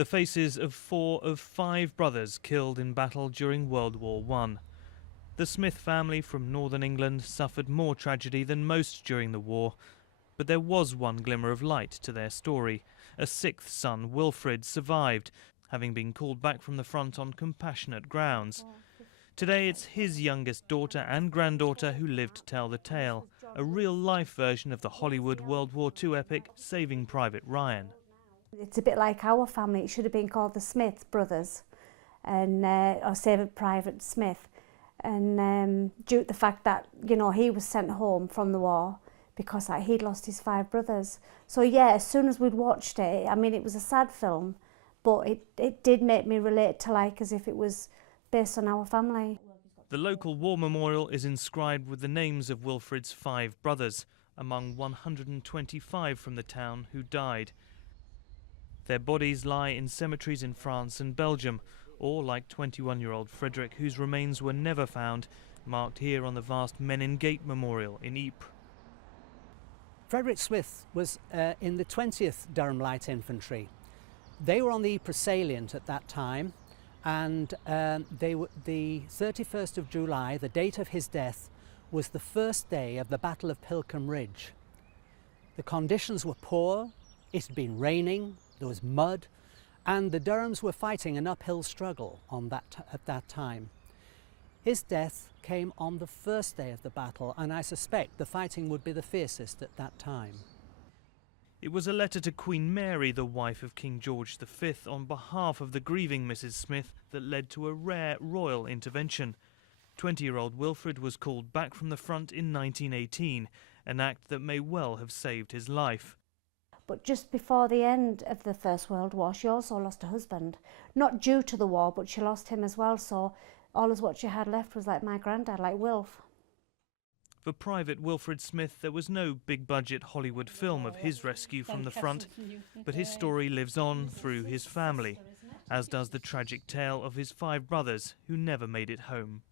The faces of 4 of 5 brothers killed in battle during World War I. The Smith family from northern England suffered more tragedy than most during the war, but there was one glimmer of light to their story. A 6th son, Wilfred, survived, having been called back from the front on compassionate grounds. Today it's his youngest daughter and granddaughter who live to tell the tale, a real-life version of the Hollywood World War II epic Saving Private Ryan. It's a bit like our family. It should have been called the Smith brothers, and or Saving Private Smith. And due to the fact that, you know, he was sent home from the war because he'd lost his 5 brothers. So yeah, as soon as we'd watched it, I mean, it was a sad film, but it did make me relate to, like, as if it was based on our family. The local war memorial is inscribed with the names of Wilfred's 5 brothers, among 125 from the town who died. Their bodies lie in cemeteries in France and Belgium, or like 21-year-old Frederick, whose remains were never found, marked here on the vast Menin Gate Memorial in Ypres. Wilfred Smith was in the 20th Durham Light Infantry. They were on the Ypres salient at that time, and the 31st of July, the date of his death, was the first day of the Battle of Pilkem Ridge. The conditions were poor, it had been raining, there was mud, and the Durhams were fighting an uphill struggle at that time. His death came on the first day of the battle, and I suspect the fighting would be the fiercest at that time. It was a letter to Queen Mary, the wife of King George V, on behalf of the grieving Mrs. Smith that led to a rare royal intervention. 20-year-old Wilfred was called back from the front in 1918, an act that may well have saved his life. But just before the end of the First World War, she also lost her husband. Not due to the war, but she lost him as well, so all what she had left was like my granddad, like Wilf. For Private Wilfred Smith, there was no big-budget Hollywood film of his rescue from the front, but his story lives on through his family, as does the tragic tale of his 5 brothers who never made it home.